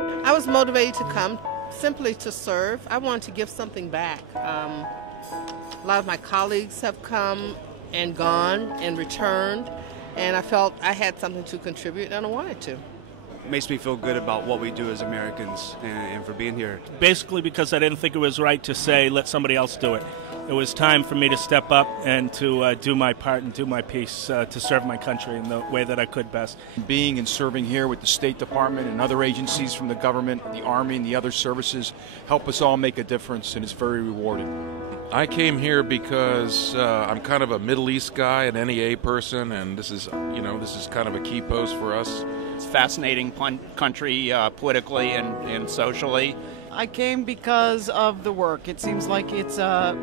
I was motivated to come simply to serve. I wanted to give something back. A lot of my colleagues have come and gone and returned, and I felt I had something to contribute, and I wanted to. It makes me feel good about what we do as Americans and for being here. Basically because I didn't think it was right to say, let somebody else do it. It was time for me to step up and to do my part and do my piece to serve my country in the way that I could best. Being and serving here with the State Department and other agencies from the government, the Army and the other services help us all make a difference, and it's very rewarding. I came here because I'm kind of a Middle East guy, an NEA person, and this is kind of a key post for us. It's a fascinating country politically and socially. I came because of the work. It seems like it's a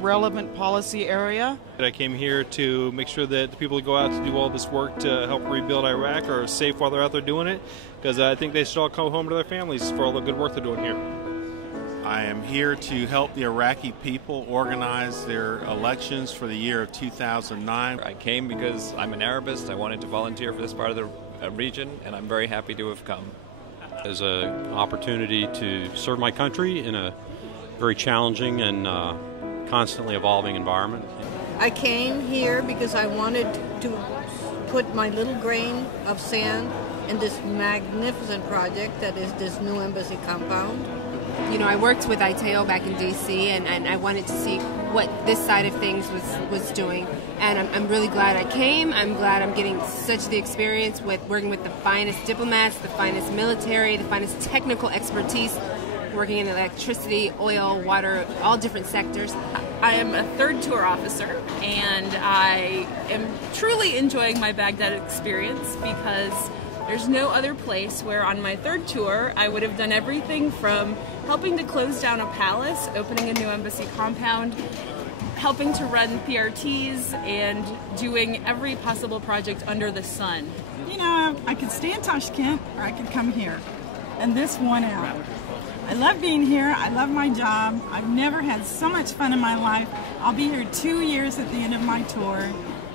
relevant policy area. I came here to make sure that the people who go out to do all this work to help rebuild Iraq are safe while they're out there doing it, because I think they should all come home to their families for all the good work they're doing here. I am here to help the Iraqi people organize their elections for the year of 2009. I came because I'm an Arabist. I wanted to volunteer for this part of the region, and I'm very happy to have come. As an opportunity to serve my country in a very challenging and constantly evolving environment. I came here because I wanted to put my little grain of sand in this magnificent project that is this new embassy compound. You know, I worked with ITEO back in D.C. and I wanted to see what this side of things was doing. And I'm really glad I came. I'm glad I'm getting such the experience with working with the finest diplomats, the finest military, the finest technical expertise, working in electricity, oil, water, all different sectors. I am a third tour officer, and I am truly enjoying my Baghdad experience because there's no other place where on my third tour I would have done everything from helping to close down a palace, opening a new embassy compound, helping to run PRTs, and doing every possible project under the sun. You know, I could stay in Tashkent or I could come here, and this won out. I love being here. I love my job. I've never had so much fun in my life. I'll be here 2 years at the end of my tour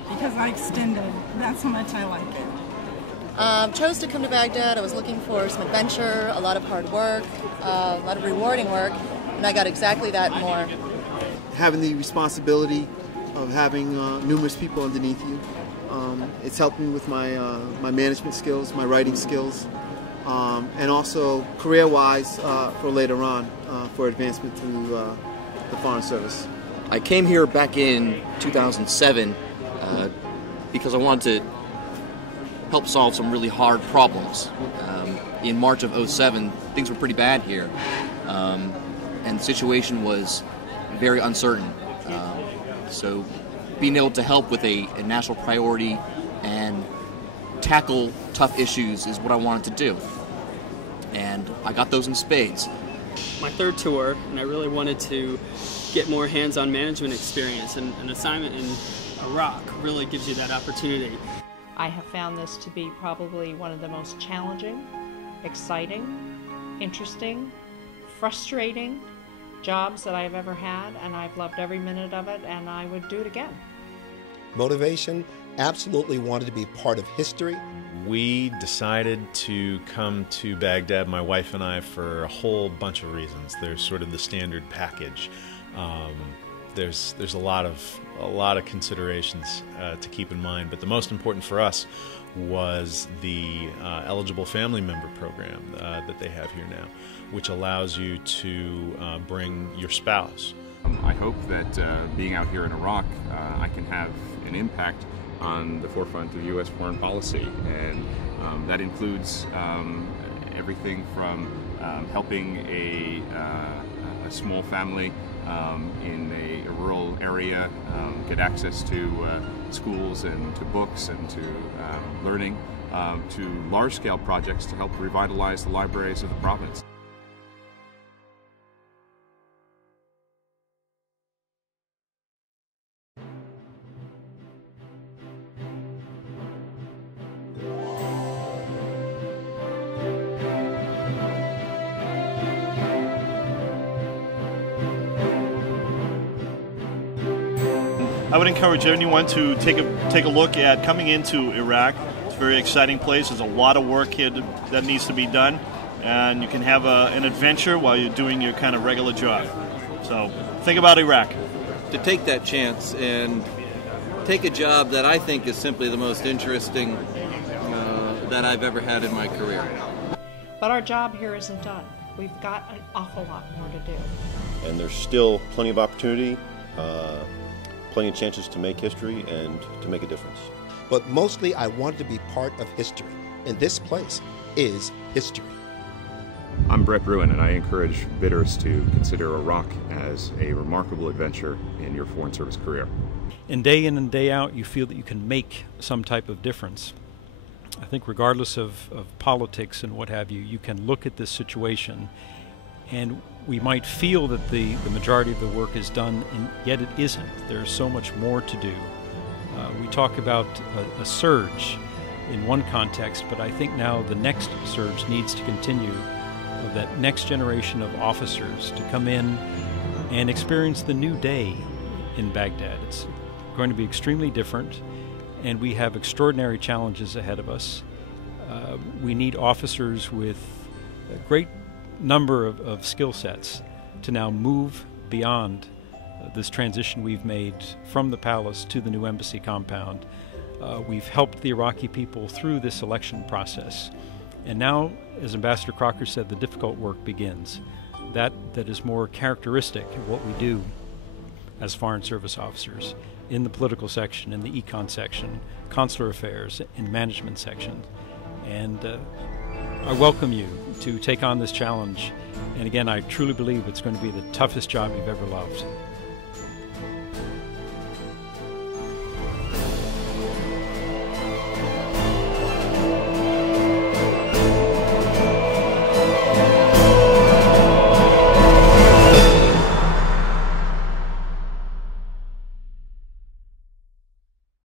because I extended. That's how much I like it. Chose to come to Baghdad. I was looking for some adventure, a lot of hard work, a lot of rewarding work, and I got exactly that and more. Having the responsibility of having numerous people underneath you, it's helped me with my my management skills, my writing skills, and also career-wise for later on for advancement through the Foreign Service. I came here back in 2007 because I wanted to help solve some really hard problems. In March of 2007, things were pretty bad here, and the situation was very uncertain. So being able to help with a national priority and tackle tough issues is what I wanted to do. And I got those in spades. My third tour, and I really wanted to get more hands-on management experience, and an assignment in Iraq really gives you that opportunity. I have found this to be probably one of the most challenging, exciting, interesting, frustrating jobs that I've ever had, and I've loved every minute of it, and I would do it again. Motivation, absolutely wanted to be part of history. We decided to come to Baghdad, my wife and I, for a whole bunch of reasons. There's sort of the standard package. There's a lot of considerations to keep in mind, but the most important for us was the eligible family member program that they have here now, which allows you to bring your spouse. I hope that being out here in Iraq, I can have an impact on the forefront of U.S. foreign policy, and that includes everything from helping a small family in a rural area get access to schools and to books and to learning, to large-scale projects to help revitalize the libraries of the province. I would encourage anyone to take a look at coming into Iraq. It's a very exciting place. There's a lot of work here that needs to be done. and you can have an adventure while you're doing your kind of regular job. So think about Iraq. To take that chance and take a job that I think is simply the most interesting that I've ever had in my career. But our job here isn't done. We've got an awful lot more to do. And there's still plenty of opportunity, plenty of chances to make history and to make a difference. But mostly I wanted to be part of history, and this place is history. I'm Brett Bruin, and I encourage bidders to consider Iraq as a remarkable adventure in your Foreign Service career. And day out, you feel that you can make some type of difference. I think regardless of politics and what have you, you can look at this situation, and we might feel that the majority of the work is done, and yet it isn't. There's so much more to do. We talk about a surge in one context, but I think now the next surge needs to continue, of that next generation of officers to come in and experience the new day in Baghdad. It's going to be extremely different, and we have extraordinary challenges ahead of us. We need officers with a great number of skill sets to now move beyond this transition we've made from the palace to the new embassy compound. We've helped the Iraqi people through this election process. And now, as Ambassador Crocker said, the difficult work begins. That is more characteristic of what we do as Foreign Service officers in the political section, in the econ section, consular affairs, in management section. And I welcome you to take on this challenge. And again, I truly believe it's going to be the toughest job you've ever loved.